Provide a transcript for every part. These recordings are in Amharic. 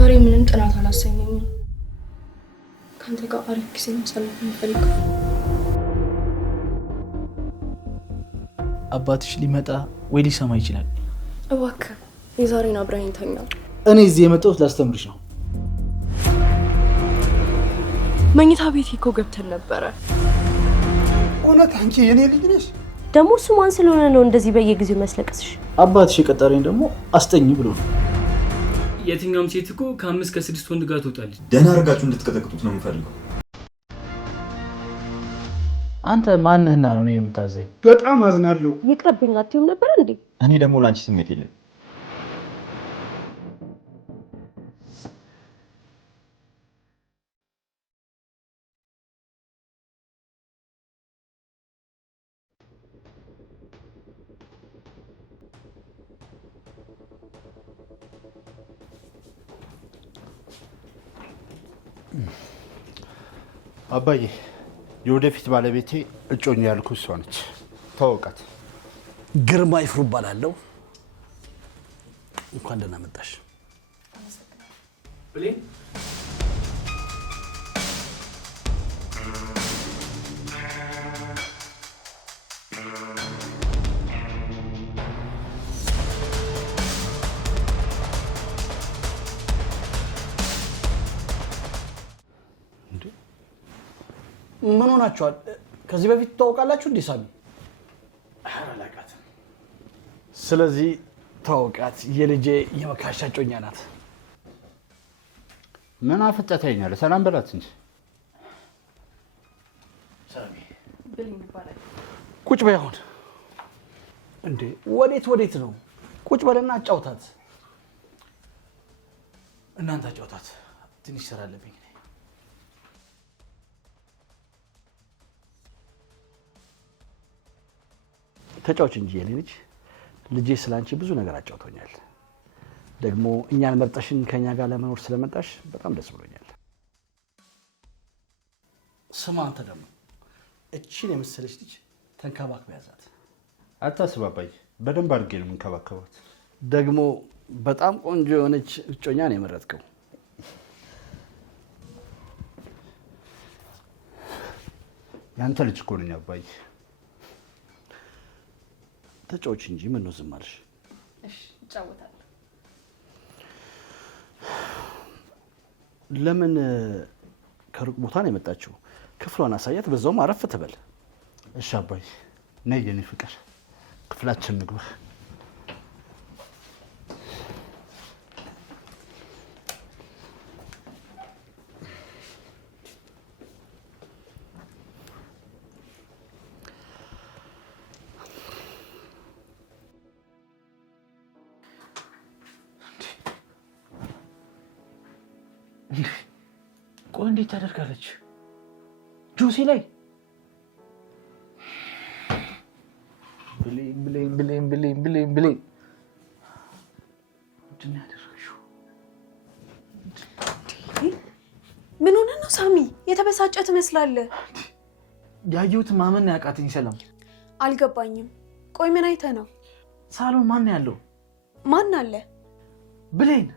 ዛሬ ምንም ጥናት አላሰኘኝም። ካንተ ጋር አሪፍ ጊዜ ማሳለፍ እንፈልጋለን። አባትሽ ሊመጣ ወይ ሊሰማ ይችላል። እባክህ የዛሬን አብረኸኝ ተኛ። እኔ እዚህ የመጣሁት ላስተምርሽ ነው። መኝታ ቤት እኮ ገብተን ነበረ። እውነት አንቺ የኔ ልጅ ነሽ? ደግሞ እሱ ማን ስለሆነ ነው እንደዚህ በየጊዜው መስለቀስሽ? አባትሽ የቀጠረኝ ደግሞ አስጠኝ ብሎ ነው። የትኛውም ሴት እኮ ከ5 ከ6 ወንድ ጋር ትወጣለች። ደህና አድርጋችሁ እንድትቀጠቅጡት ነው የምፈልገው። አንተ ማንህና ነው እኔ የምታዘኝ? በጣም አዝናለሁ። ይቅርብኝ አትይም ነበር እንዴ? እኔ ደግሞ ላንቺ ስሜት የለም። አባዬ የወደፊት ባለቤቴ እጮኛ ያልኩት እሷ ነች። ተዋወቃት። ግርማ ይፍሩ እባላለሁ። እንኳን ደህና መጣሽ። ብሌን ምን ሆናችኋል? ከዚህ በፊት ተዋውቃላችሁ እንዴ? ሳሚ አላውቃትም። ስለዚህ ተዋውቃት። የልጄ የመካሻ ጮኛ ናት። ምን አፍጠተኛል? ሰላም በላት እንጂ። ሳሚ ቁጭ በይ። አሁን እንዴ ወዴት ነው? ቁጭ በልና አጫውታት። እናንተ አጫውታት። ትንሽ ስራ አለብኝ። ተጫውች እንጂ የኔ ልጅ። ልጄ ስላንቺ ብዙ ነገር አጫውቶኛል። ደግሞ እኛን መርጠሽን ከኛ ጋር ለመኖር ስለመጣሽ በጣም ደስ ብሎኛል። ስማ አንተ ደግሞ እቺን የመሰለች ልጅ ተንከባክበ ያዛት። አታስብ አባዬ፣ በደንብ አድርጌ ነው የምንከባከባት። ደግሞ በጣም ቆንጆ የሆነች እጮኛ ነው የመረጥከው። ያንተ ልጅ እኮ ነኝ አባዬ። ተጫዎች እንጂ ምን ነው ዝም አልሽ? እሺ እጫወታለሁ። ለምን ከሩቅ ቦታ ነው የመጣችው? ክፍሏን አሳያት፣ በዛውም አረፍ ትበል። እሺ አባዬ፣ ነይ የኔ ፍቅር፣ ክፍላችን ንግባ። ቆይ እንዴት ታደርጋለች? ጆሲ ላይ ብሌን ምንድን ነው ያደረግሽው? ምን ሆነ ነው ሳሚ? የተበሳጨ ትመስላለህ። ያየሁት ማመን ያቃተኝ። ሰላም አልገባኝም። ቆይ ምን አይተህ ነው? ሳሎን ማን ያለው? ማን አለ? ብሌን።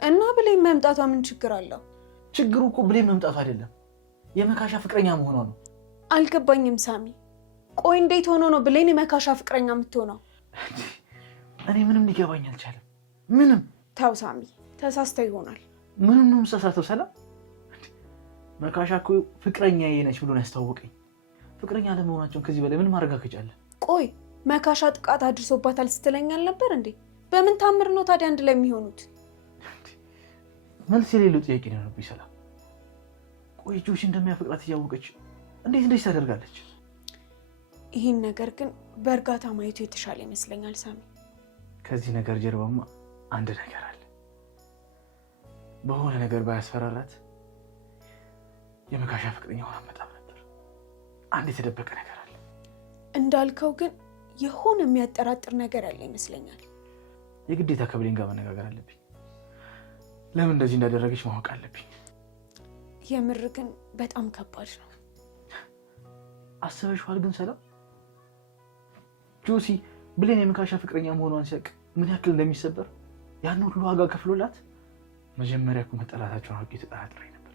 እና ብሌን መምጣቷ ምን ችግር አለው? ችግሩ እኮ ብሌን መምጣቱ አይደለም፣ የመካሻ ፍቅረኛ መሆኗ ነው። አልገባኝም ሳሚ። ቆይ እንዴት ሆኖ ነው ብሌን የመካሻ ፍቅረኛ የምትሆነው? እኔ ምንም ሊገባኝ አልቻለም። ምንም። ተው ሳሚ፣ ተሳስተው ይሆናል። ምንም ነው የምሳሳተው? ሰላም መካሻ እኮ ፍቅረኛዬ ነች ብሎ ነው ያስታወቀኝ። ፍቅረኛ ለመሆናቸውን ከዚህ በላይ ምን ማረጋገጫ አለ? ቆይ መካሻ ጥቃት አድርሶባታል ስትለኛል ነበር እንዴ? በምን ታምር ነው ታዲያ አንድ ላይ የሚሆኑት? መልስ የሌለው ጥያቄ ነው የሆነብኝ። ሰላም ቆይ ጆሲ እንደሚያፈቅራት እያወቀች እንዴት እንደዚህ ታደርጋለች? ይህን ነገር ግን በእርጋታ ማየቱ የተሻለ ይመስለኛል ሳሚ። ከዚህ ነገር ጀርባማ አንድ ነገር አለ። በሆነ ነገር ባያስፈራራት የመካሻ ፍቅረኛ ሆና መጣም ነበር። አንድ የተደበቀ ነገር አለ። እንዳልከው ግን የሆነ የሚያጠራጥር ነገር ያለ ይመስለኛል። የግዴታ ከብሌን ጋር መነጋገር አለብኝ። ለምን እንደዚህ እንዳደረገች ማወቅ አለብኝ። የምር ግን በጣም ከባድ ነው። አስበሽዋል ግን ሰላም? ጆሲ ብሌን የመካሻ ፍቅረኛ መሆኗን ሲያውቅ ምን ያክል እንደሚሰበር ያን ሁሉ ዋጋ ከፍሎላት መጀመሪያ እኮ መጠላታቸውን አውቄ ተጠራጥሬ ነበር።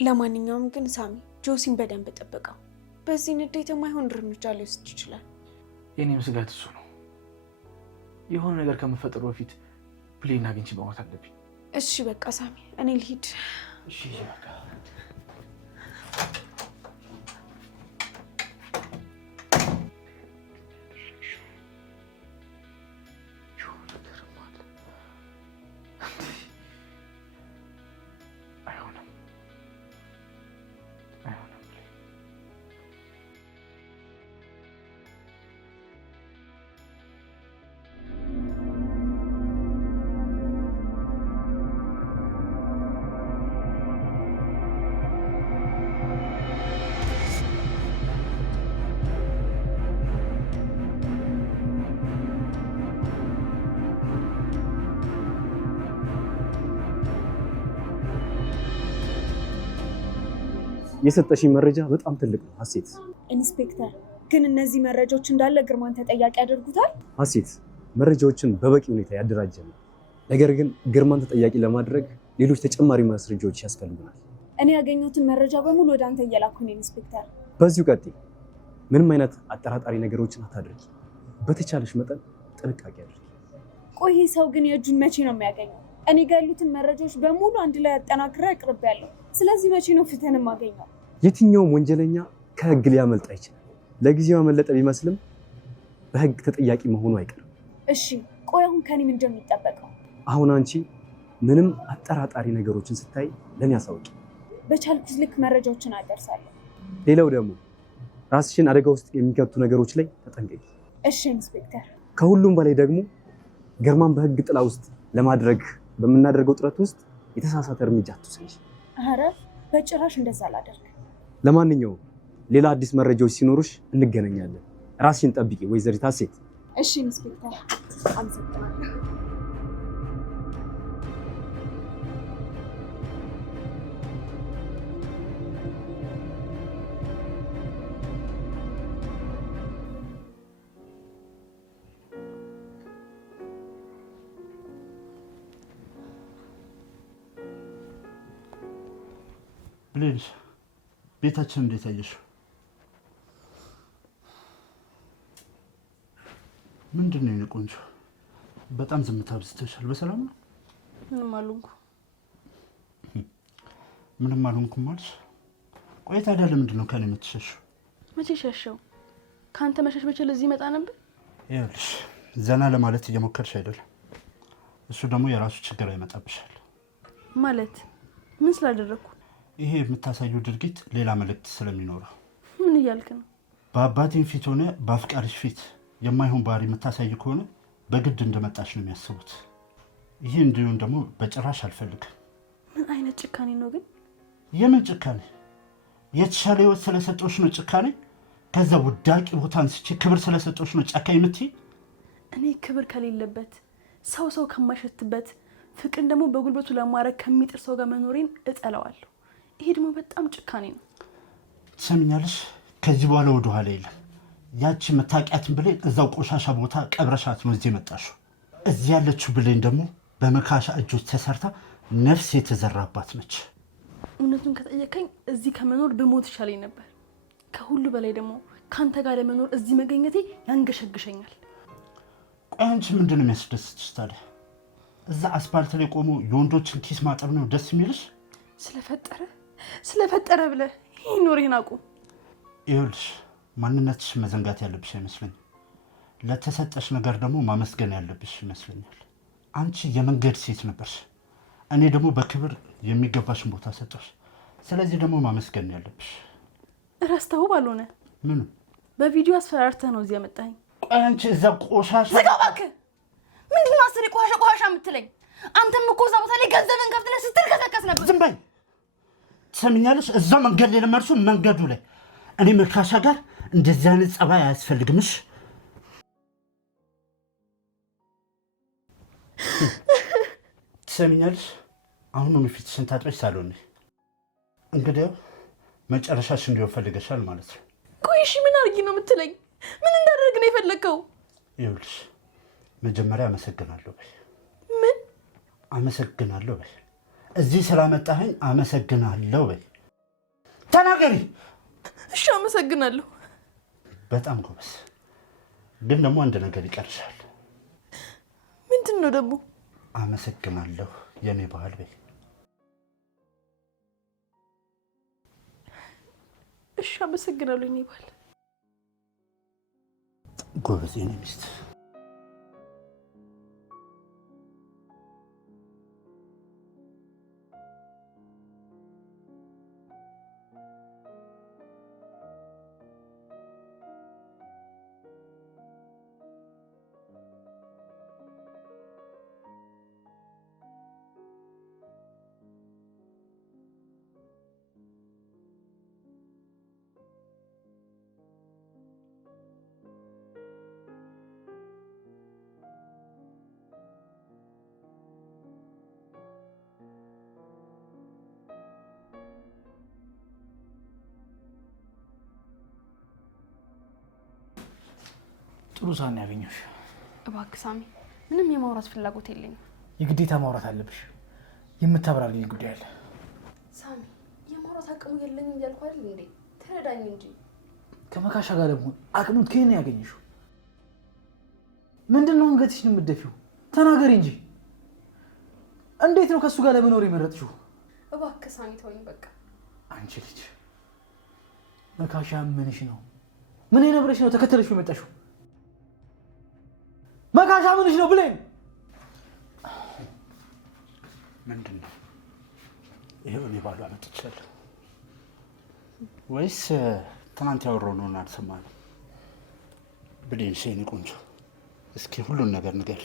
ለማንኛውም ግን ሳሚ ጆሲን በደንብ ጠብቀው። በዚህ ንዴት የማይሆን እርምጃ ሊወስድ ይችላል። የኔም ስጋት እሱ ነው። የሆነ ነገር ከመፈጠሩ በፊት ብሌን አግኝቼ መሞት አለብኝ። እሺ በቃ ሳሚ እኔ ልሂድ። እሺ በቃ የሰጠሽኝ መረጃ በጣም ትልቅ ነው ሀሴት። ኢንስፔክተር ግን እነዚህ መረጃዎች እንዳለ ግርማን ተጠያቂ ያደርጉታል? ሀሴት መረጃዎችን በበቂ ሁኔታ ያደራጀ ነው። ነገር ግን ግርማን ተጠያቂ ለማድረግ ሌሎች ተጨማሪ ማስረጃዎች ያስፈልጉናል። እኔ ያገኘሁትን መረጃ በሙሉ ወደ አንተ እየላኩኝ ኢንስፔክተር። በዚሁ ቀጥይ። ምንም አይነት አጠራጣሪ ነገሮችን አታድርጊ። በተቻለሽ መጠን ጥንቃቄ አድርጊ። ቆይ ይህ ሰው ግን የእጁን መቼ ነው የሚያገኘው? እኔ ጋር ያሉትን መረጃዎች በሙሉ አንድ ላይ አጠናክሬ አቅርቤያለሁ። ስለዚህ መቼ ነው ፍትህን የማገኘው? የትኛውም ወንጀለኛ ከህግ ሊያመልጥ አይችልም። ለጊዜው ያመለጠ ቢመስልም በህግ ተጠያቂ መሆኑ አይቀርም። እሺ ቆይ አሁን ከኔ ምን እንደሚጠበቀው? አሁን አንቺ ምንም አጠራጣሪ ነገሮችን ስታይ ለኔ አሳውቂ። በቻልኩት ልክ መረጃዎችን አደርሳለሁ። ሌላው ደግሞ ራስሽን አደጋ ውስጥ የሚከቱ ነገሮች ላይ ተጠንቀቂ። እሺ ኢንስፔክተር። ከሁሉም በላይ ደግሞ ግርማን በህግ ጥላ ውስጥ ለማድረግ በምናደርገው ጥረት ውስጥ የተሳሳተ እርምጃ አትውሰጂ። ኧረ በጭራሽ እንደዛ አላደርግ። ለማንኛውም ሌላ አዲስ መረጃዎች ሲኖሩሽ እንገናኛለን። ራስሽን ጠብቂ ወይዘሪት ሀሴት። እሺ ኢንስፔክተር አመሰግናለሁ። ብሌን ቤታችን እንዴት አየሽው? ምንድን ነው የኔ ቆንጆ? በጣም ዝምታ አብዝተሻል። በሰላም ነው? ምንም አልሆንኩም። ምንም አልሆንኩም አልሽ? ቆይ ታዲያ ለምንድን ነው ከኔ የምትሸሽው? መቼ ሸሸው? ከአንተ መሸሽ መቼ ለዚህ ይመጣ ነበር? ይኸውልሽ ዘና ለማለት እየሞከርሽ አይደለም። እሱ ደግሞ የራሱ ችግር ያመጣብሻል። ማለት ምን ስላደረግኩ? ይሄ የምታሳየው ድርጊት ሌላ መልእክት ስለሚኖረው። ምን እያልክ ነው? በአባቴን ፊት ሆነ በአፍቃሪሽ ፊት የማይሆን ባህሪ የምታሳይ ከሆነ በግድ እንደመጣሽ ነው የሚያስቡት። ይሄ እንዲሆን ደግሞ በጭራሽ አልፈልግም። ምን አይነት ጭካኔ ነው ግን? የምን ጭካኔ? የተሻለ ህይወት ስለሰጠሽ ነው ጭካኔ? ከዛ ውዳቂ ቦታ አንስቼ ክብር ስለሰጠሽ ነው ጨካኝ የምትይ? እኔ ክብር ከሌለበት ሰው ከማይሸትበት ፍቅርን ደግሞ በጉልበቱ ለማድረግ ከሚጥር ሰው ጋር መኖሬን እጠላዋለሁ። ይሄ ደግሞ በጣም ጭካኔ ነው። ትሰምኛለሽ? ከዚህ በኋላ ወደ ኋላ የለም። ያቺ መታቂያትን ብሌን እዛው ቆሻሻ ቦታ ቀብረሻት ነው እዚህ መጣሽው። እዚህ ያለችው ብሌን ደግሞ በመካሻ እጆች ተሰርታ ነፍስ የተዘራባት ነች። እውነቱን ከጠየቀኝ እዚህ ከመኖር ብሞት ይሻለኝ ነበር። ከሁሉ በላይ ደግሞ ካንተ ጋር ለመኖር እዚህ መገኘቴ ያንገሸግሸኛል። ቆይ አንቺ ምንድን ነው የሚያስደስትሽ ታዲያ? እዛ አስፓልት ላይ ቆሞ የወንዶችን ኪስ ማጠብ ነው ደስ የሚልሽ? ስለፈጠረ ብለህ ይህ ኖሬን አቁም። ይኸውልሽ ማንነትሽ መዘንጋት ያለብሽ አይመስለኝም። ለተሰጠሽ ነገር ደግሞ ማመስገን ያለብሽ ይመስለኛል። አንቺ የመንገድ ሴት ነበርሽ፣ እኔ ደግሞ በክብር የሚገባሽን ቦታ ሰጠሽ። ስለዚህ ደግሞ ማመስገን ያለብሽ። ረስተው ባልሆነ ምኑ? በቪዲዮ አስፈራርተህ ነው እዚህ ያመጣኝ። ቆይ አንቺ እዛ ቆሻሻ ዝጋው እባክህ። ምንድነው አስሬ ቆሻሻ የምትለኝ? አንተም እኮ እዛ ቦታ ላይ ገንዘብን ከፍተህ ስትልከሰከስ ነበር። ዝም በይ። ትሰምኛለሽ? እዛ መንገድ ላይ ለመርሱ መንገዱ ላይ እኔ መካሻ ጋር እንደዚህ አይነት ጸባይ አያስፈልግምሽ። ትሰምኛለሽ? አሁን ነው ፊትሽን ታጥበሽ ሳልሆን እንግዲያው መጨረሻሽ እንዲሆን ፈልገሻል ማለት ነው። ቆይ እሺ ምን አድርጊ ነው የምትለኝ? ምን እንዳደርግ ነው የፈለግከው? ይኸውልሽ መጀመሪያ አመሰግናለሁ በይ። ምን አመሰግናለሁ በይ። እዚህ ስላመጣኸኝ አመሰግናለሁ በይ። ተናገሪ። እሺ አመሰግናለሁ። በጣም ጎበዝ። ግን ደግሞ አንድ ነገር ይቀርሻል። ምንድን ነው ደግሞ? አመሰግናለሁ የኔ ባህል በይ። እሺ አመሰግናለሁ የኔ ባህል። ጎበዝ የኔ ሚስት። ጥሩ ሳን ያገኘሽ። እባክህ ሳሚ፣ ምንም የማውራት ፍላጎት የለኝም። የግዴታ ማውራት አለብሽ። የምታብራሪኝ ጉዳይ አለ። ሳሚ፣ የማውራት አቅሙ የለኝም እያልኩ አይደል እንዴ? ተረዳኝ እንጂ። ከመካሻ ጋር ለመሆን አቅሙን ከየት ነው ያገኘሽው? ምንድነው አንገትሽን የምትደፊው? ተናገሪ እንጂ። እንዴት ነው ከሱ ጋር ለመኖር የመረጥሽው? እባክህ ሳሚ ተወኝ በቃ። አንቺ ልጅ መካሻ ምንሽ ነው? ምን ነብረሽ ነው ተከተለሽው የመጣሽው? መካሻ ምንሽ ነው ብለኝ። ምንድነው? ይሄው እኔ ባሉ አመጥቻለሁ ወይስ ትናንት ያወራነውን አልሰማንም? ብሌን የኔ ቆንጆ እስኪ ሁሉን ነገር ንገሪ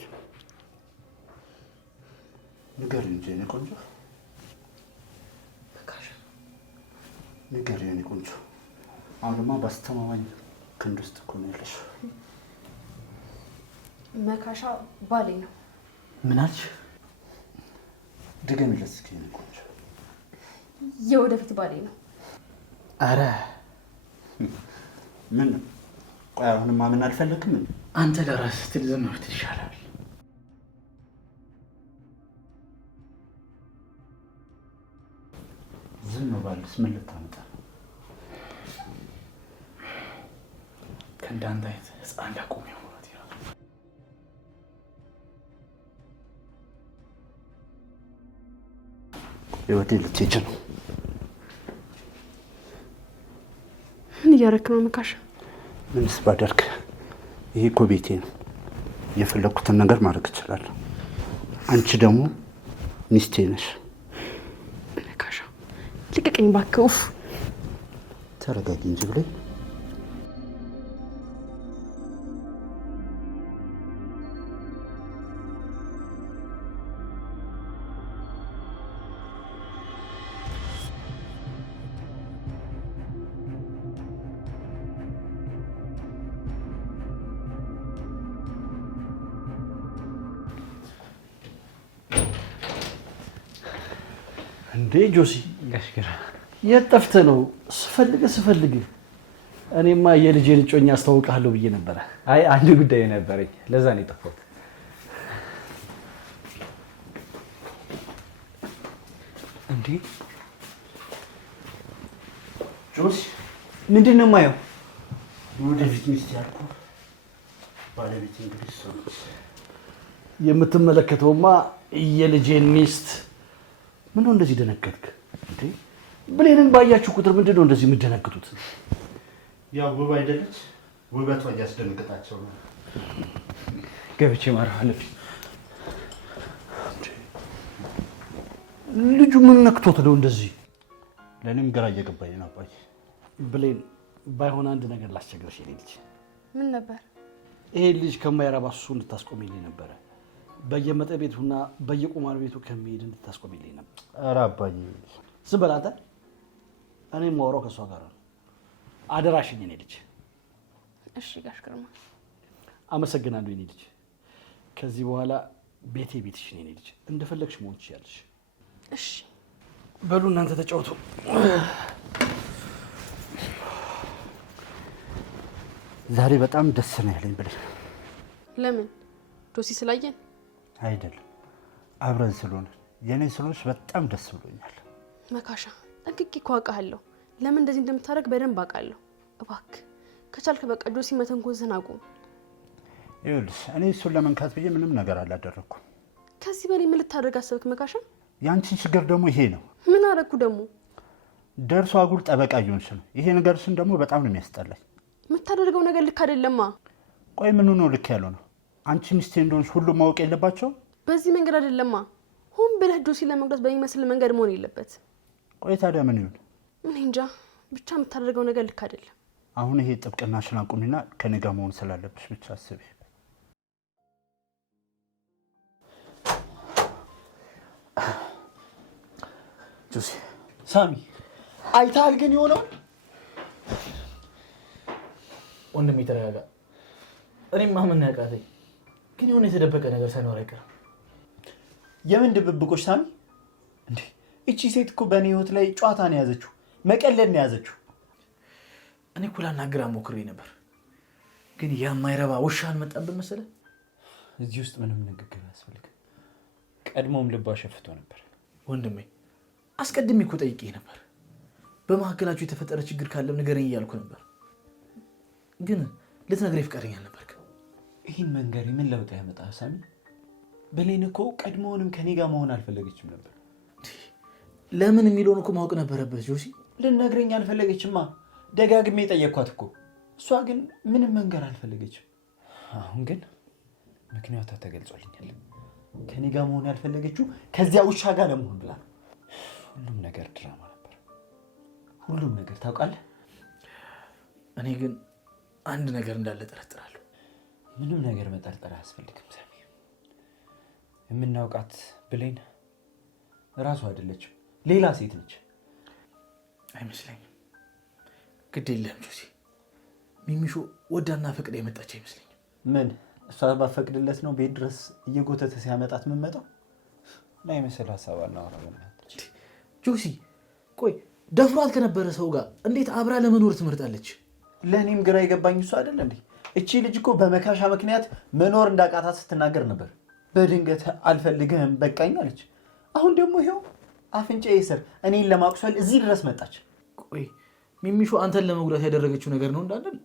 እንጂ የኔ ቆንጆ። መካሻ ንገሪ የኔ ቆንጆ። አሁንማ ባስተማማኝ ክንድ ውስጥ እኮ ነው ያለሽው። መካሻ ባሌ ነው። ምን አልሽ? ድገሚለት እስኪ የኔ ቆንጆ። የወደፊት ባሌ ነው። አረ ምን? ቆይ አሁንማ ምን አልፈለግም? አንተ ለራስህ ስትል ዝም ብትል ይሻላል። ዝም ባልስ ምን ልታመጣ? ከእንዳንተ አይነት ህፃን እንዳቆም የሆኑት ይላል። ህይወቴ ልትሄጂ ነው? ምን እያደረክ ነው መካሻ? ምንስ ባደርግ? ይሄ እኮ ቤቴ ነው። የፈለኩትን ነገር ማድረግ እችላለሁ። አንቺ ደግሞ ሚስቴ ነሽ። መካሻ ልቀቀኝ እባክህ። ተረጋጊ እንጂ ብለኝ። እንዴ ጆሲ ጋሽገራ የት ጠፍተህ ነው? ስፈልግ እኔማ የልጄን እጮኛ አስተዋውቅሃለሁ ብዬ ነበረ። አይ አንድ ጉዳይ ነበረኝ፣ ለዛ ነው የጠፋሁት። እንዴ ጆሲ ምንድን ነው የማየው? ወደፊት ሚስት ያልኩህ ባለቤት እንግዲህ እሷ ነች። የምትመለከተውማ የልጄን ሚስት። ምን ነው እንደዚህ ደነገጥክ እንዴ? ብሌንን ባያችሁ ቁጥር ምንድን ነው እንደዚህ የምትደነግጡት? ያው ውብ አይደለች? ውበቷ እያስደነግጣቸው ነው። ገብቼ ማረፍ አለብኝ። ልጁ ምን ነክቶት ነው እንደዚህ? ለእኔም ግራ እየገባኝ ነው አባዬ። ብሌን ባይሆን አንድ ነገር ላስቸግርሽ የኔ ልጅ። ምን ነበር? ይሄ ልጅ ከማይረባ ሱሱ እንድታስቆሚልኝ ነበረ። በየመጠጥ ቤቱና በየቁማር ቤቱ ከሚሄድ እንድታስቆሚልኝ ነበር። ኧረ አባዬ ዝም በል አንተ። እኔ የማወራው ከእሷ ጋር ነው። አደራሽኝ የኔ ልጅ። እሺ ጋሽ ግርማ። አመሰግናለሁ የኔ ልጅ። ከዚህ በኋላ ቤቴ ቤትሽ ነው የኔ ልጅ። እንደፈለግሽ መሆን ትችያለሽ። እሺ በሉ እናንተ ተጫወቱ። ዛሬ በጣም ደስ ነው ያለኝ ብለሽ። ለምን? ጆሲ ስላየን አይደለም፣ አብረን ስለሆነ የኔ ስለሆንሽ በጣም ደስ ብሎኛል። መካሻ ጠንቅቄ እኮ አውቃለሁ። ለምን እንደዚህ እንደምታደርግ በደንብ አውቃለሁ። እባክህ ከቻልክ በቃ ጆሲ መተንኮስህን አቁም። ይኸውልሽ እኔ እሱን ለመንካት ብዬ ምንም ነገር አላደረኩም። ከዚህ በላይ ምን ልታደርግ አሰብክ መካሻ? ያንቺን ችግር ደግሞ ይሄ ነው። ምን አደረኩ ደግሞ? ደርሶ አጉል ጠበቃ እየሆንሽ ነው። ይሄ ነገርሽን ደግሞ በጣም ነው የሚያስጠላኝ። የምታደርገው ነገር ልክ አይደለማ። ቆይ ምን ነው ልክ ያለው ነው? አንቺ ሚስቴ እንደሆንሽ ሁሉም ማወቅ የለባቸው? በዚህ መንገድ አይደለማ። ሆን ብለህ ጆሲን ለመጉዳት በሚመስል መንገድ መሆን የለበት። ቆይ ታዲያ ምን ይሁን? ምን እንጃ ብቻ የምታደርገው ነገር ልክ አይደለም። አሁን ይሄ ጥብቅናሽን አቁሚና ከኔ ጋር መሆን ስላለብሽ ብቻ አስቢ። ጆሲ ሳሚ አይታል ግን የሆነው ወንድሜ ተረጋጋ። እኔም ማመን ያቃተኝ ግን የሆነ የተደበቀ ነገር ሳይኖር አይቀርም። የምን ድብብቆች ሳሚ? እንዴ እቺ ሴት እኮ በእኔ ህይወት ላይ ጨዋታ ነው ያዘችው፣ መቀለድ ነው ያዘችው። እኔ እኮ ላናግራት ሞክሬ ነበር፣ ግን ያ የማይረባ ውሻ አልመጣብን መሰለህ። እዚህ ውስጥ ምንም ንግግር አያስፈልግም። ቀድሞም ልቧ ሸፍቶ ነበር። ወንድሜ አስቀድሜ እኮ ጠይቄ ነበር። በመካከላችሁ የተፈጠረ ችግር ካለም ንገረኝ እያልኩ ነበር፣ ግን ልትነግረኝ ፈቃደኛ አልነበርክ። ይህን መንገሪ ምን ለውጥ ያመጣ ሳሚ? ብሌን እኮ ቀድሞውንም ከኔ ጋር መሆን አልፈለገችም ነበር። ለምን የሚለውን እኮ ማወቅ ነበረበት ጆሲ። ልነግረኝ አልፈለገችማ። ደጋግሜ ጠየቅኳት እኮ፣ እሷ ግን ምንም መንገር አልፈለገችም። አሁን ግን ምክንያቷ ተገልጾልኛል። ከኔ ጋር መሆን ያልፈለገችው ከዚያ ውሻ ጋር ለመሆን ብላ ነው። ሁሉም ነገር ድራማ ነበር፣ ሁሉም ነገር ታውቃለህ። እኔ ግን አንድ ነገር እንዳለ ጠረጥራለሁ። ምንም ነገር መጠርጠር አያስፈልግም ሳሚ። የምናውቃት ብሌን እራሷ አይደለችም፣ ሌላ ሴት ነች። አይመስለኝም። ግድ የለህም ጆሲ፣ ሚሚሾ ወዳና ፈቅዳ የመጣች አይመስለኝም። ምን እሷ ባፈቅድለት ነው ቤት ድረስ እየጎተተ ሲያመጣት የምመጣው? ላይ መሰል ሀሳብ አናወራለን ጆሲ። ቆይ ደፍሯት ከነበረ ሰው ጋር እንዴት አብራ ለመኖር ትመርጣለች? ለእኔም ግራ የገባኝ እሱ አይደል እንዴ? እቺ ልጅ እኮ በመካሻ ምክንያት መኖር እንዳቃታት ስትናገር ነበር። በድንገት አልፈልግህም በቃኝ አለች። አሁን ደግሞ ይኸው አፍንጫዬ ስር እኔን ለማቁሰል እዚህ ድረስ መጣች። ቆይ ሚሚሾ አንተን ለመጉዳት ያደረገችው ነገር ነው እንዳለን?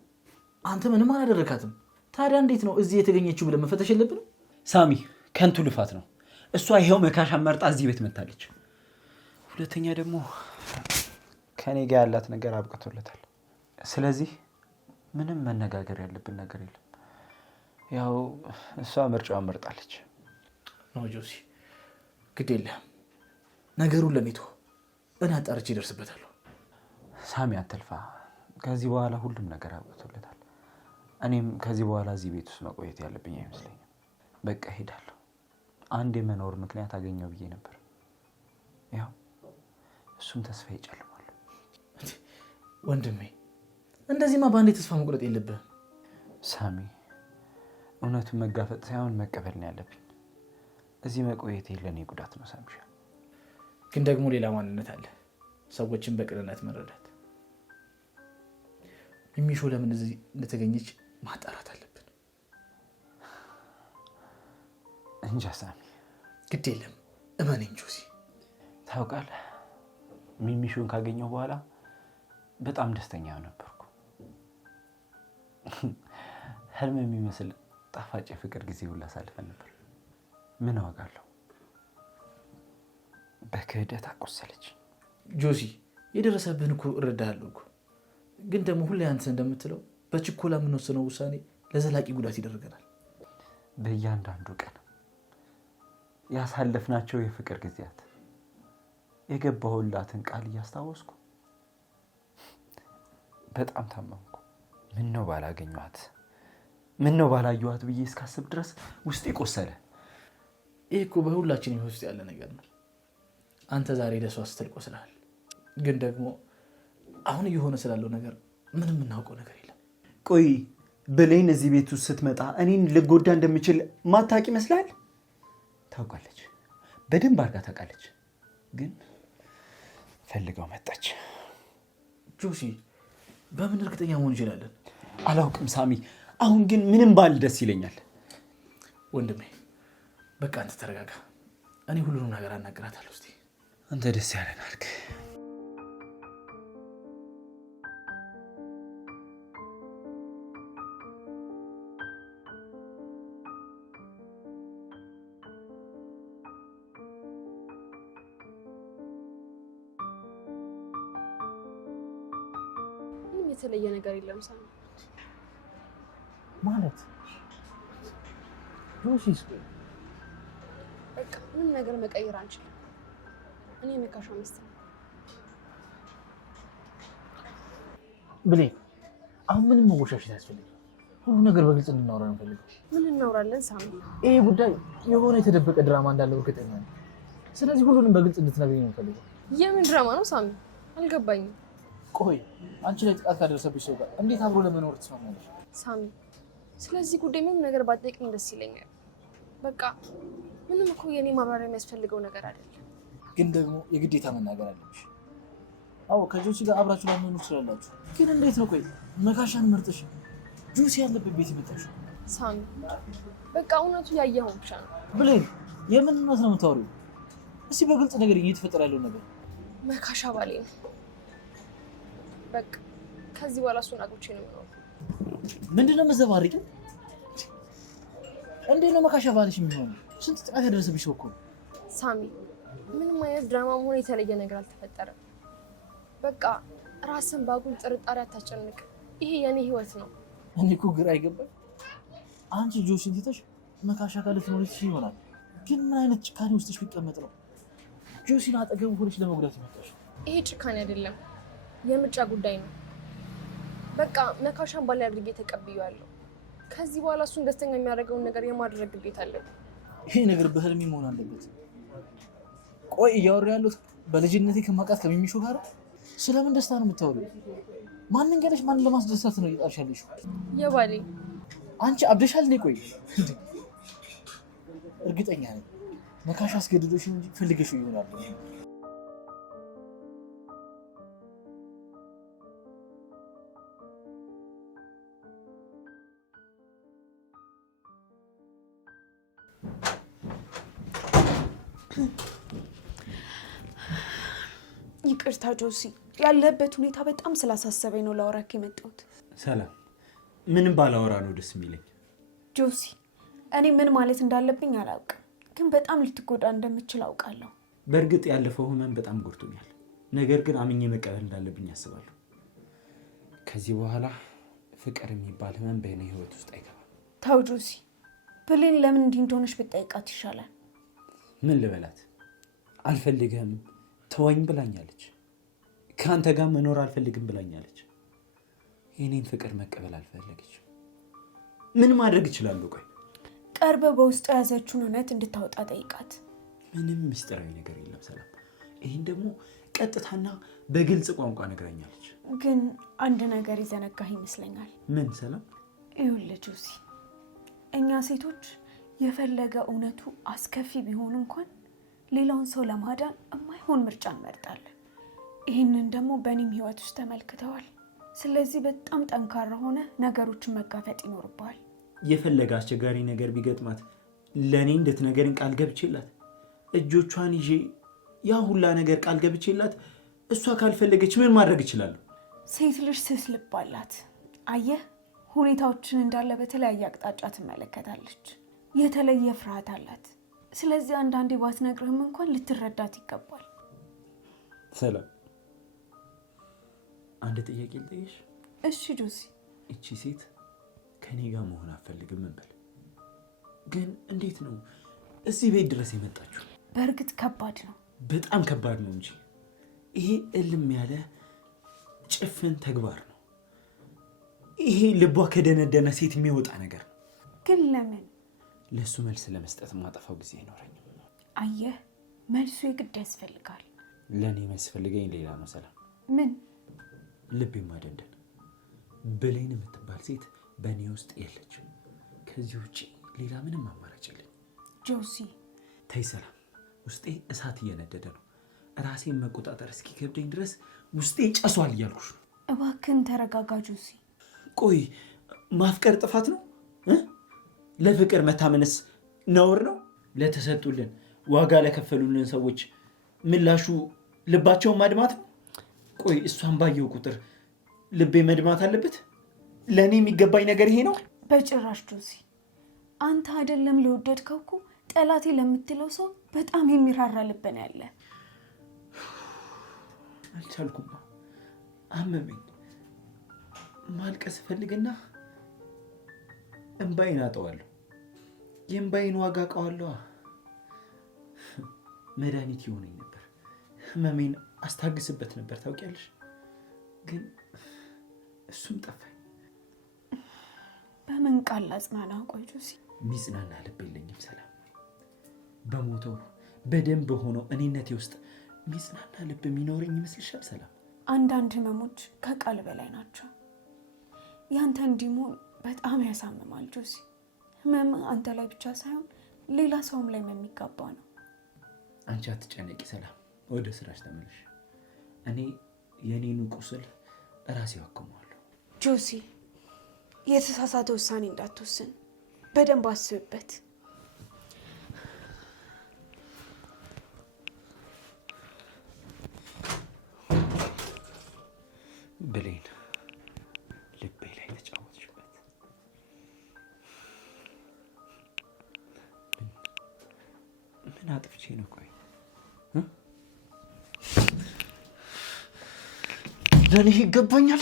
አንተ ምንም አላደረካትም። ታዲያ እንዴት ነው እዚህ የተገኘችው ብለን መፈተሽ የለብንም? ሳሚ ከንቱ ልፋት ነው። እሷ ይኸው መካሻ መርጣ እዚህ ቤት መታለች። ሁለተኛ ደግሞ ከኔ ጋር ያላት ነገር አብቅቶለታል። ስለዚህ ምንም መነጋገር ያለብን ነገር የለም። ያው እሷ ምርጫዋን መርጣለች። ነው ጆሲ፣ ግድ የለህም ነገሩን ለኔ ተወው። እኔ አጣርቼ እደርስበታለሁ። ሳሚ አትልፋ። ከዚህ በኋላ ሁሉም ነገር አብቅቶለታል። እኔም ከዚህ በኋላ እዚህ ቤት ውስጥ መቆየት ያለብኝ አይመስለኝም። በቃ ሄዳለሁ። አንድ የመኖር ምክንያት አገኘው ብዬ ነበር። ያው እሱም ተስፋ ይጨልማል። ወንድሜ እንደዚህማ በአንዴ ተስፋ መቁረጥ የለብህም። ሳሚ እውነቱን መጋፈጥ ሳይሆን መቀበል ነው ያለብኝ። እዚህ መቆየት ለኔ ጉዳት ነው ሳሚሻ። ግን ደግሞ ሌላ ማንነት አለ፣ ሰዎችን በቅንነት መረዳት። ሚሚሾ ለምን እዚህ እንደተገኘች ማጣራት አለብን። እንጃ ሳሚ። ግድ የለም እመነኝ ጆሲ። ታውቃለህ ሚሚሾን ካገኘው በኋላ በጣም ደስተኛ ነበርኩ። ህልም የሚመስል ጣፋጭ ፍቅር ጊዜ ሁላ አሳልፈን ነበር። ምን ዋጋለሁ? በክህደት አቆሰለች። ጆሲ የደረሰብህን እኮ እረዳሃለሁ እኮ፣ ግን ደግሞ ሁሌ አንተ እንደምትለው በችኮላ የምንወስነው ውሳኔ ለዘላቂ ጉዳት ይደርገናል። በእያንዳንዱ ቀን ያሳለፍናቸው የፍቅር ጊዜያት የገባሁላትን ቃል እያስታወስኩ በጣም ታመምኩ። ምን ነው ባላገኘኋት፣ ምን ነው ባላየኋት ብዬ እስካስብ ድረስ ውስጤ ቆሰለ። ይህ እኮ በሁላችን ውስጥ ያለ ነገር ነው። አንተ ዛሬ ለሷ ስትል ቆስለሃል፣ ግን ደግሞ አሁን እየሆነ ስላለው ነገር ምንም የምናውቀው ነገር የለም። ቆይ ብሌን እዚህ ቤት ውስጥ ስትመጣ እኔን ልጎዳ እንደምችል ማታውቅ ይመስላል? ታውቃለች፣ በደንብ አድርጋ ታውቃለች። ግን ፈልገው መጣች። ጆሲ በምን እርግጠኛ መሆን እንችላለን? አላውቅም ሳሚ። አሁን ግን ምንም ባል ደስ ይለኛል። ወንድሜ በቃ አንተ ተረጋጋ። እኔ ሁሉንም ነገር አናግራታለሁ። እስቲ አንተ ደስ ያለን አድርግ። የተለየ ነገር የለም ሳሚ። ማለት ጆሲስ በቃ ምንም ነገር መቀየር አንችልም። እኔ መካሻ ሚስት ነኝ። ብሌን አሁን ምንም መወሻሸት አያስፈልግም። ሁሉ ነገር በግልጽ እንድናወራ ነው ፈልገው። ምን እናወራለን ሳሚ? ይሄ ጉዳይ የሆነ የተደበቀ ድራማ እንዳለው እርግጠኛ ነኝ። ስለዚህ ሁሉንም በግልጽ እንድትነግሪኝ ነው ፈልገው። የምን ድራማ ነው ሳሚ? አልገባኝም። ቆይ አንቺ ላይ ጥቃት ካደረሰብሽ ሰው ጋር እንዴት አብሮ ለመኖር ትስማማለሽ? ሳሚ ስለዚህ ጉዳይ ምንም ነገር ባትጠይቅኝ ደስ ይለኛል። በቃ ምንም እኮ የኔ ማብራሪያ የሚያስፈልገው ነገር አይደለም። ግን ደግሞ የግዴታ መናገር አለብሽ። አዎ ከጆሲ ጋር አብራችሁ ላትሆኑ ትችላላችሁ። ግን እንዴት ነው ቆይ መካሻን መርጠሽ ጆሲ ያለበት ቤት የመጣሽው? ሳሚ በቃ እውነቱ ያየኸው ብቻ ነው። ብሌን የምን እውነት ነው የምታወሪው? እስኪ በግልጽ ነገር እየተፈጠረ ያለው ነገር። መካሻ ባሌ ነው። በቃ ከዚህ በኋላ እሱን አግብቼ ነው የምኖረው። ምንድነው መዘባሪቂው? እንዴት ነው መካሻ ባልሽ የሚሆነው? ስንት ጥቃት ያደረሰብሽ ሰው እኮ ነው። ሳሚ ምንም አይነት ድራማ መሆን የተለየ ነገር አልተፈጠረም። በቃ ራስን ባጉል ጥርጣሬ አታጨንቅ። ይሄ የኔ ህይወት ነው። እኔ እኮ ግራ አይገባኝ። አንቺ ጆሲን ትተሽ መካሻ ጋር ልትኖሪ ትችይ ይሆናል። ግን ምን አይነት ጭካኔ ውስጥሽ ቢቀመጥ ነው ጆሲን አጠገቡ ሆነሽ ለመጉዳት የመጣሽ? ይሄ ጭካኔ አይደለም፣ የምርጫ ጉዳይ ነው። በቃ መካሻን ባሌ አድርጌ ተቀብያለሁ። ከዚህ በኋላ እሱን ደስተኛ የሚያደርገውን ነገር የማድረግ ግዴታ አለብኝ። ይሄ ነገር በህልሜ መሆን አለበት። ቆይ እያወራ ያሉት በልጅነቴ ከማውቃት ከሚሚሾ ጋር ስለምን ደስታ ነው የምታወሪው? ማንን ገለሽ ማንን ለማስደሰት ነው እየጣርሽ ያለሽው? የባሌ አንቺ አብደሻል እንዴ? ቆይ እርግጠኛ ነኝ መካሻ አስገድዶሽ እንጂ ፈልገሽው ይሆናል። ይቅርታ ጆሲ፣ ያለበት ሁኔታ በጣም ስላሳሰበኝ ነው ላወራክ የመጣሁት። ሰላም፣ ምንም ባላወራ ነው ደስ የሚለኝ። ጆሲ፣ እኔ ምን ማለት እንዳለብኝ አላውቅም፣ ግን በጣም ልትጎዳ እንደምችል አውቃለሁ። በእርግጥ ያለፈው ህመም በጣም ጎድቶኛል። ነገር ግን አምኜ መቀበል እንዳለብኝ አስባለሁ። ከዚህ በኋላ ፍቅር የሚባል ህመም በእኔ ህይወት ውስጥ አይገባም። ተው ጆሲ፣ ብሌን ለምን እንዲህ እንደሆነች ብትጠይቃት ይሻላል። ምን ልበላት? አልፈልግህም ተወኝ ብላኛለች። ከአንተ ጋር መኖር አልፈልግም ብላኛለች። የኔን ፍቅር መቀበል አልፈለገችም። ምን ማድረግ እችላለሁ? ቆይ ቀርበ በውስጡ የያዘችውን እውነት እንድታወጣ ጠይቃት። ምንም ምስጢራዊ ነገር የለም ሰላም። ይህን ደግሞ ቀጥታና በግልጽ ቋንቋ ነግራኛለች። ግን አንድ ነገር ይዘነጋህ ይመስለኛል። ምን ሰላም? ይኸውልህ ጆሲ፣ እኛ ሴቶች የፈለገ እውነቱ አስከፊ ቢሆን እንኳን ሌላውን ሰው ለማዳን የማይሆን ምርጫ እንመርጣለን። ይህንን ደግሞ በእኔም ህይወት ውስጥ ተመልክተዋል። ስለዚህ በጣም ጠንካራ ሆነ ነገሮችን መጋፈጥ ይኖርብሃል። የፈለገ አስቸጋሪ ነገር ቢገጥማት ለእኔ እንድትነግረኝ ቃል ገብቼላት እጆቿን ይዤ ያ ሁላ ነገር ቃል ገብቼላት እሷ ካልፈለገች ምን ማድረግ እችላለሁ? ሴት ልጅ ስስ ልብ አላት። አየህ፣ ሁኔታዎችን እንዳለ በተለያየ አቅጣጫ ትመለከታለች። የተለየ ፍርሃት አላት። ስለዚህ አንዳንዴ ባትነግርህም እንኳን ልትረዳት ይገባል። ሰላም፣ አንድ ጥያቄ ልጠይቅሽ? እሺ ጆሲ። እቺ ሴት ከኔ ጋር መሆን አትፈልግም እንበል፣ ግን እንዴት ነው እዚህ ቤት ድረስ የመጣችው? በእርግጥ ከባድ ነው፣ በጣም ከባድ ነው እንጂ ይሄ እልም ያለ ጭፍን ተግባር ነው። ይሄ ልቧ ከደነደነ ሴት የሚወጣ ነገር ነው። ግን ለምን? ለሱ መልስ ለመስጠት ማጠፋው ጊዜ አይኖረኝም። አየህ፣ መልሱ የግድ ያስፈልጋል። ለኔ የሚያስፈልገኝ ሌላ ነው ሰላም። ምን? ልብ ማደንደን። ብሌን የምትባል ሴት በእኔ ውስጥ የለችም። ከዚህ ውጭ ሌላ ምንም አማራጭ የለኝም። ጆሲ ተይ ሰላም፣ ውስጤ እሳት እየነደደ ነው። ራሴን መቆጣጠር እስኪከብደኝ ድረስ ውስጤ ጨሷል እያልኩሽ ነው። እባክህን ተረጋጋ ጆሲ። ቆይ ማፍቀር ጥፋት ነው? ለፍቅር መታመንስ ነውር ነው? ለተሰጡልን ዋጋ ለከፈሉልን ሰዎች ምላሹ ልባቸውን ማድማት ነው? ቆይ እሷን ባየው ቁጥር ልቤ መድማት አለበት? ለእኔ የሚገባኝ ነገር ይሄ ነው? በጭራሽ ጆሲ፣ አንተ አይደለም ለወደድከው እኮ ጠላቴ ለምትለው ሰው በጣም የሚራራ ልብ ነው ያለ። አልቻልኩም፣ አመመኝ። ማልቀስ እፈልግና እንባይን አጠዋለሁ። የእንባይን ዋጋ አውቀዋለሁ። መድኃኒት የሆነኝ ነበር፣ ህመሜን አስታግስበት ነበር ታውቂያለሽ። ግን እሱም ጠፋኝ። በምን ቃል ላጽናና? ቆይ ጆሲ፣ ሚጽናና ልብ የለኝም ሰላም። በሞተው በደም በሆነው እኔነቴ ውስጥ ሚጽናና ልብ የሚኖረኝ ይመስልሻል ሰላም? አንዳንድ ህመሞች ከቃል በላይ ናቸው። ያንተ እንዲሞን በጣም ያሳምማል ጆሲ። ህመም አንተ ላይ ብቻ ሳይሆን ሌላ ሰውም ላይ የሚጋባ ነው። አንቺ አትጨነቂ ሰላም፣ ወደ ስራሽ ተመለሽ። እኔ የኔኑ ቁስል እራሴው አክመዋለሁ። ጆሲ፣ የተሳሳተ ውሳኔ እንዳትወስን፣ በደንብ አስብበት። ብሌን፣ ልቤ ላይ ተጫወትሽበት። ምን አጥፍቼ ነው? ቆይ ለእኔ ይገባኛል።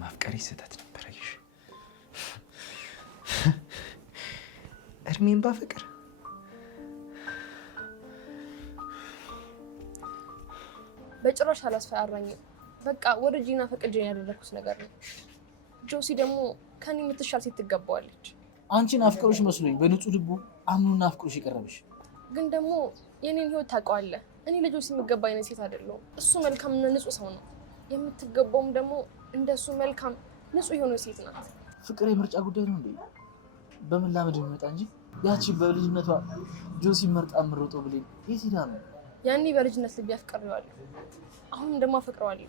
ማፍቀሪ ስህተት ነበር። አይሽ እድሜን ባፈቅር በጭራሽ አላስፈራራኝም። በቃ ወደ ጂና ፈቅጄን ያደረኩት ነገር ነው። ጆሲ ደግሞ ከኔ የምትሻል ሴት ትገባዋለች። አንቺን አፍቅሮሽ መስሎኝ በንጹህ ልቡ አምኑና አፍቅሮሽ የቀረበሽ። ግን ደግሞ የኔን ህይወት ታውቀዋለህ። እኔ ለጆሲ የሚገባ አይነት ሴት አይደለሁም። እሱ መልካምና ንጹህ ሰው ነው። የምትገባውም ደግሞ እንደሱ መልካም ንጹህ የሆነ ሴት ናት። ፍቅር የምርጫ ጉዳይ ነው እንዴ? በመላመድ የሚመጣ እንጂ ያቺ በልጅነቷ ጆሲ መርጣ የምሮጠው ብሌን የት ሄዳ ነው? ያኔ በልጅነት ልቤ አፍቅሬዋለሁ፣ አሁን ደግሞ አፈቅረዋለሁ።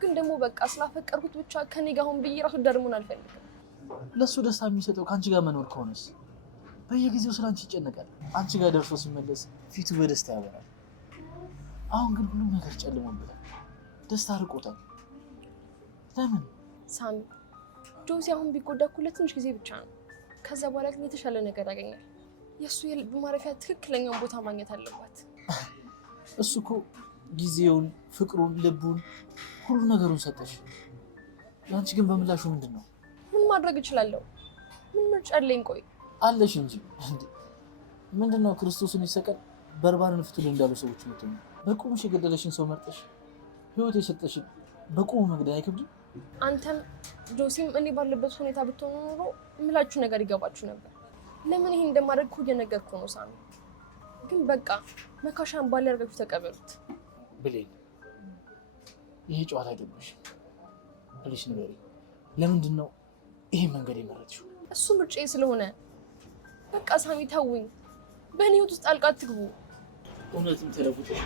ግን ደግሞ በቃ ስላፈቀርኩት ብቻ ከኔ ጋር አሁን ብዬ ራሱ ደርሞን አልፈልግም። ለሱ ደስታ የሚሰጠው ከአንቺ ጋር መኖር ከሆነስ? በየጊዜው ስለ አንቺ ይጨነቃል። አንቺ ጋር ደርሶ ሲመለስ ፊቱ በደስታ ያበራል። አሁን ግን ሁሉም ነገር ጨልሞበታል። ደስታ ርቆታል። ለምን? ሳሚ፣ ጆሲ አሁን ቢጎዳ እኮ ለትንሽ ጊዜ ብቻ ነው። ከዛ በኋላ ግን የተሻለ ነገር ያገኛል። የእሱ የልብ ማረፊያ ትክክለኛውን ቦታ ማግኘት አለባት። እሱ እኮ ጊዜውን፣ ፍቅሩን፣ ልቡን፣ ሁሉ ነገሩን ሰጠሽ። ያንቺ ግን በምላሹ ምንድን ነው? ምን ማድረግ እችላለሁ? ምን ምርጫ አለኝ? ቆይ አለሽ እንጂ ምንድን ነው? ክርስቶስን ይሰቀል በርባንን ፍቱልኝ እንዳሉ ሰዎች ምትሆኑ በቁምሽ የገደለሽን ሰው መርጠሽ ህይወት የሰጠሽን በቁሙ መግደል አይከብድም? አንተም ጆሲም እኔ ባለበት ሁኔታ ብትሆኑ ኖሮ የምላችሁ ነገር ይገባችሁ ነበር። ለምን ይሄን እንደማደርግ እኮ እየነገርኩህ ነው ሳሚ። ግን በቃ መካሻን ባል ያርጋችሁ ተቀበሉት። ብሌን፣ ይሄ ጨዋታ አይገባሽም። ብለሽ ንገሪኝ፣ ለምንድን ነው ይሄ መንገድ የመረጥሽው? እሱ ምርጫዬ ስለሆነ በቃ ሳሚ ተውኝ። በእኔ ህይወት ውስጥ ጣልቃ አትግቡ። እውነትም ተለውጠሽ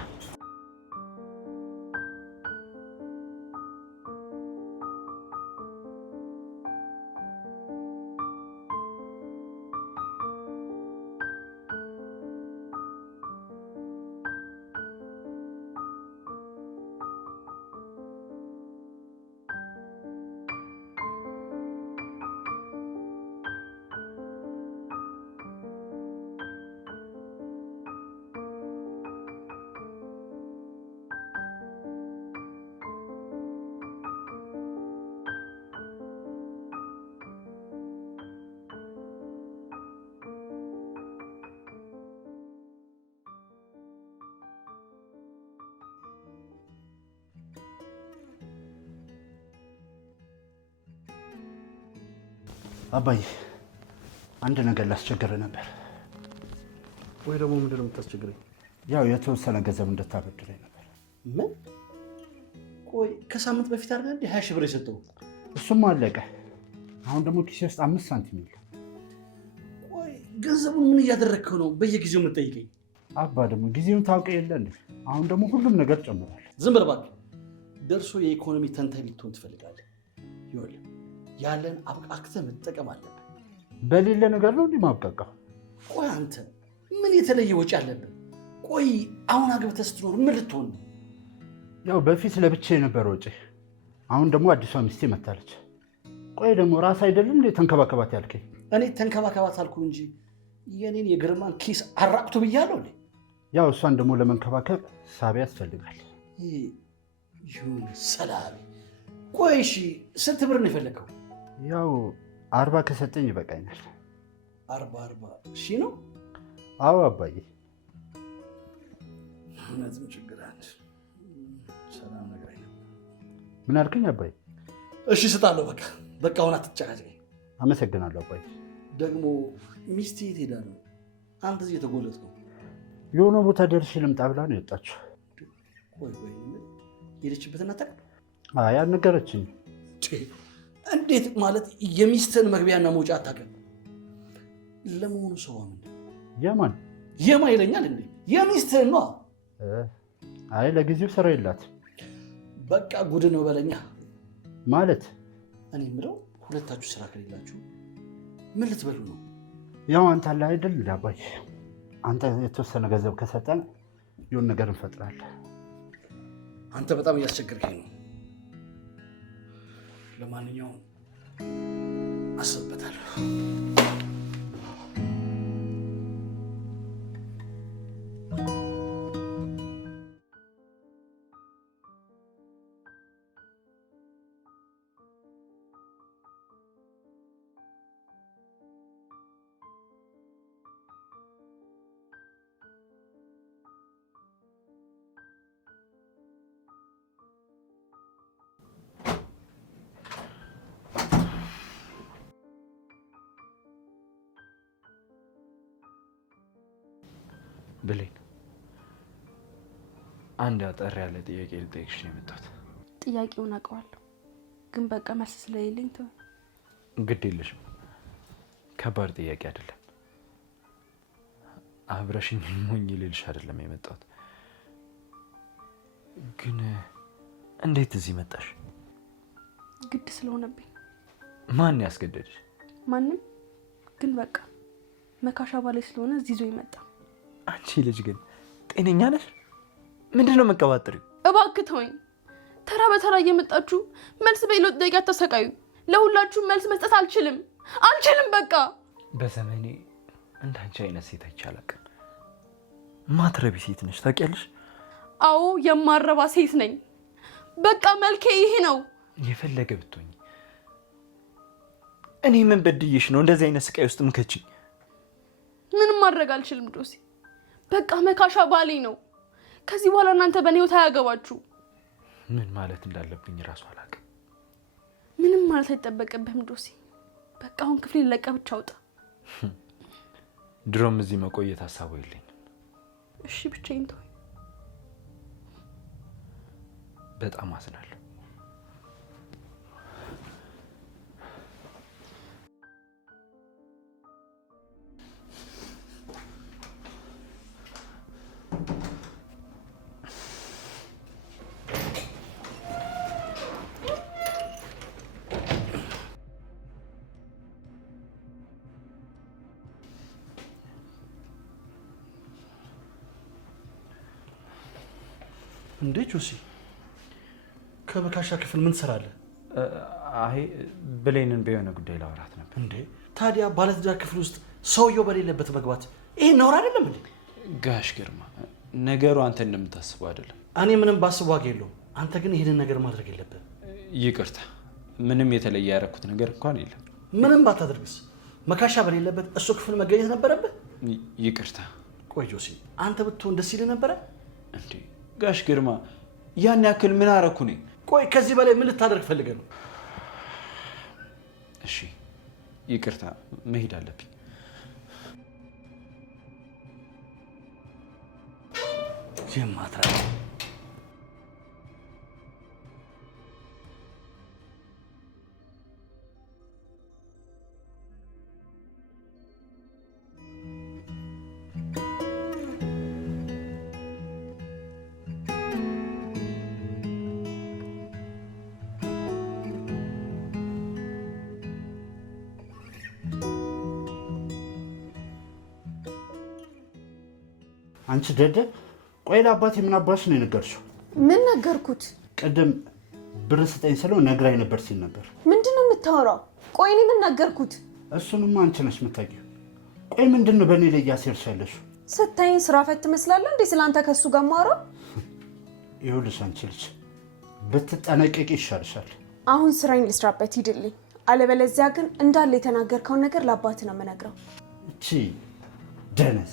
አባዬ አንድ ነገር ላስቸግር ነበር። ወይ ደግሞ ምንድን ነው የምታስቸግረኝ? ያው የተወሰነ ገንዘብ እንድታበድረኝ ነበር። ምን? ቆይ ከሳምንት በፊት አይደል እንዴ 20 ሺህ ብር የሰጠው? እሱም አለቀ። አሁን ደግሞ ኪሴ ውስጥ 5 ሳንቲም የለም። ቆይ ገንዘቡን ምን እያደረግከው ነው በየጊዜው የምትጠይቀኝ? አባ ደግሞ ጊዜውን ታውቀ የለ እንዴ? አሁን ደግሞ ሁሉም ነገር ጨምሯል። ዝም ብለህ እባክህ። ደርሶ የኢኮኖሚ ተንታኝ ልትሆን ትፈልጋለህ? ይኸውልህ ያለን አብቃቅተህ መጠቀም አለብህ። በሌለ ነገር ነው እንዲህ ማብቃቃው? ቆይ አንተ ምን የተለየ ወጪ አለብህ? ቆይ አሁን አግብተህ ስትኖር ምን ልትሆን ነው? ያው በፊት ለብቻ የነበረ ወጪ፣ አሁን ደግሞ አዲሷ ሚስቴ መታለች። ቆይ ደግሞ ራስ አይደለም እንዴ ተንከባከባት ያልከኝ? እኔ ተንከባከባት አልኩ እንጂ የኔን የግርማን ኪስ አራቅቱ ብያለሁ። ያው እሷን ደግሞ ለመንከባከብ ሳቢ ያስፈልጋል። ይሁን ሰላቢ። ቆይ እሺ ስንት ብር ነው የፈለከው? ያው 40 ከሰጠኝ ይበቃኛል። 40 ሺህ ነው? አዎ አባዬ። እውነትም ችግር አለ። ሰላም ነገር አይደለም። ምን አልከኝ አባዬ? እሺ ስጣለሁ። በቃ አሁን አትጨቃጨቅ። አመሰግናለሁ አባዬ። ደግሞ ሚስት የት ሄዳ ነው አንተ እዚህ የተጎለጥከው? የሆነ ቦታ ደርሼ ልምጣ ብላ ነው የወጣችው። ቆይ ሄደችበትና ታውቅ? አይ አልነገረችኝም። እንዴት ማለት የሚስትህን መግቢያና መውጫ አታውቅም? ለመሆኑ ሰው ምን የማ ይለኛል እንዴ? የሚስትህን ነዋ። አይ ለጊዜው ስራ የላት። በቃ ጉድ ነው በለኛ። ማለት እኔ የምለው ሁለታችሁ ስራ ከሌላችሁ ምን ልትበሉ ነው? ያው አንተ አለ አይደል አባዬ፣ አንተ የተወሰነ ገንዘብ ከሰጠን የሆነ ነገር እንፈጥራለን። አንተ በጣም እያስቸገርከኝ ነው። ለማንኛውም አስብበታለሁ። ብሌን፣ አንድ አጠር ያለ ጥያቄ ልጠይቅሽ ነው የመጣሁት። ጥያቄውን አውቀዋለሁ፣ ግን በቃ መልስ ስለሌለኝ ተው። ግድ የለሽም፣ ከባድ ጥያቄ አይደለም። አብረሽኝ ሞኝ ልልሽ አይደለም የመጣሁት። ግን እንዴት እዚህ መጣሽ? ግድ ስለሆነብኝ። ማን ያስገደድሽ? ማንም። ግን በቃ መካሻ ባላይ ስለሆነ እዚህ ይዞ ይመጣ። አንቺ ልጅ ግን ጤነኛ ነሽ? ምንድን ነው መቀባጥሪው? እባክህ ተወኝ። ተራ በተራ እየመጣችሁ መልስ በሌሎች ደቂቃ ተሰቃዩ። ለሁላችሁም መልስ መስጠት አልችልም። በቃ በዘመኔ እንዳንቺ አይነት ሴት አይቼ አላውቅም። ማትረቢ ሴት ነሽ ታውቂያለሽ? አዎ የማረባ ሴት ነኝ። በቃ መልኬ ይሄ ነው። የፈለገ ብትሆኝ እኔ ምን በድዬሽ ነው እንደዚህ አይነት ስቃይ ውስጥ ምከችኝ? ምንም ማድረግ አልችልም ዶሲ። በቃ መካሻ ባሌ ነው። ከዚህ በኋላ እናንተ በእኔ ህይወት አያገባችሁ። ምን ማለት እንዳለብኝ እራሱ አላውቅም። ምንም ማለት አይጠበቅብህም ዶሲ። በቃ አሁን ክፍሌን ለቀህ ብቻ አውጣ። ድሮም እዚህ መቆየት ሀሳቡ የለኝም። እሺ ብቻዬን ተወኝ። በጣም አዝናለሁ። እንዴ ጆሲ፣ ከበካሻ ክፍል ምን ትሰራለህ? አይ ብሌንን በየሆነ ጉዳይ ላወራት ነበር። እንዴ ታዲያ ባለትዳር ክፍል ውስጥ ሰውየው በሌለበት መግባት ይሄ ነውር አይደለም እንዴ? ጋሽ ግርማ፣ ነገሩ አንተ እንደምታስበው አይደለም። እኔ ምንም ባስብ ዋጋ የለውም። አንተ ግን ይሄንን ነገር ማድረግ የለብህም። ይቅርታ፣ ምንም የተለየ ያደረኩት ነገር እንኳን የለም። ምንም ባታደርግስ መካሻ በሌለበት እሱ ክፍል መገኘት ነበረብህ? ይቅርታ። ቆይ ጆሲ፣ አንተ ብትሆን ደስ ይልህ ነበረ እንዴ? ጋሽ ግርማ፣ ያን ያክል ምን አደረኩ ነኝ? ቆይ ከዚህ በላይ ምን ልታደርግ ፈልገህ ነው? እሺ ይቅርታ፣ መሄድ አለብኝ። የማትራ አንቺ ደደብ፣ ቆይ ለአባቴ ምን አባሽ ነው የነገርሽው? ምን ነገርኩት? ቅድም ብር ስጠኝ ስለው ነግራኝ ነበር ሲል ነበር። ምንድን ነው የምታወራው? ቆይ እኔ ምን ነገርኩት? እሱንማ አንቺ ነሽ የምታውቂው። ቆይ ምንድን ነው በእኔ ላይ እያሴርሽ ያለሽው? ስታይኝ ስራ ፈት ትመስላለህ እንዴ ስለአንተ ከሱ ጋር ማውራው? ይኸውልሽ አንቺ ልጅ ብትጠነቀቂ ይሻልሻል። አሁን ስራዬን ልስራበት፣ ሂድልኝ። አለበለዚያ ግን እንዳለ የተናገርከውን ነገር ለአባት ነው የምነግረው። እቺ ደነዝ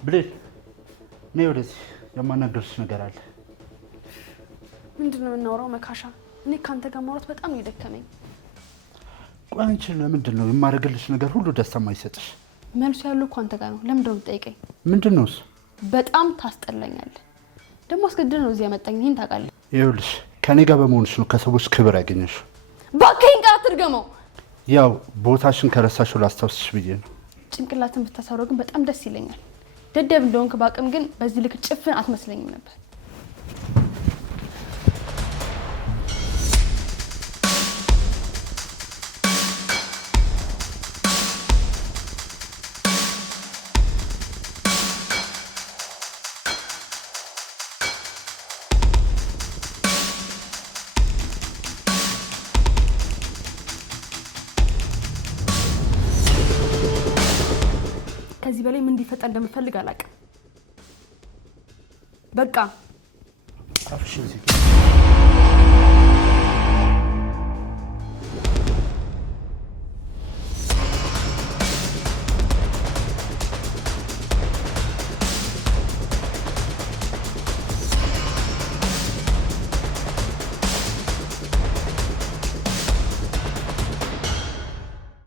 ብሌን፣ ነይ ወደዚህ፣ የማናገርሽ ነገር አለ። ምንድን ነው የምናወራው መካሻ? እኔ ከአንተ ጋር ማውራት በጣም ነው የደከመኝ። ቆይ አንቺ ለምንድን ነው የማደርግልሽ ነገር ሁሉ ደስታ የማይሰጥሽ? መልሱ ያለው እኮ አንተ ጋር ነው። ለምንድን ነው የምትጠይቀኝ? ምንድን ነው እሱ? በጣም ታስጠላኛለህ። ደግሞ አስገድደህ ነው እዚህ ያመጣኝ። ይህን ታውቃለህ። ይኸውልሽ ከኔ ጋር በመሆንሽ ነው ከሰዎች ክብር ያገኘሽው። እባክህን ቃል አትድገመው። ያው ቦታሽን ከረሳሽው ላስታውስሽ ብዬ ነው። ጭንቅላትን ብታሳውረው ግን በጣም ደስ ይለኛል። ደደብ እንደሆንክ ባቅም ግን በዚህ ልክ ጭፍን አትመስለኝም ነበር። ከዚህ በላይ ምን እንዲፈጠር እንደምፈልግ አላውቅም። በቃ አፍሽን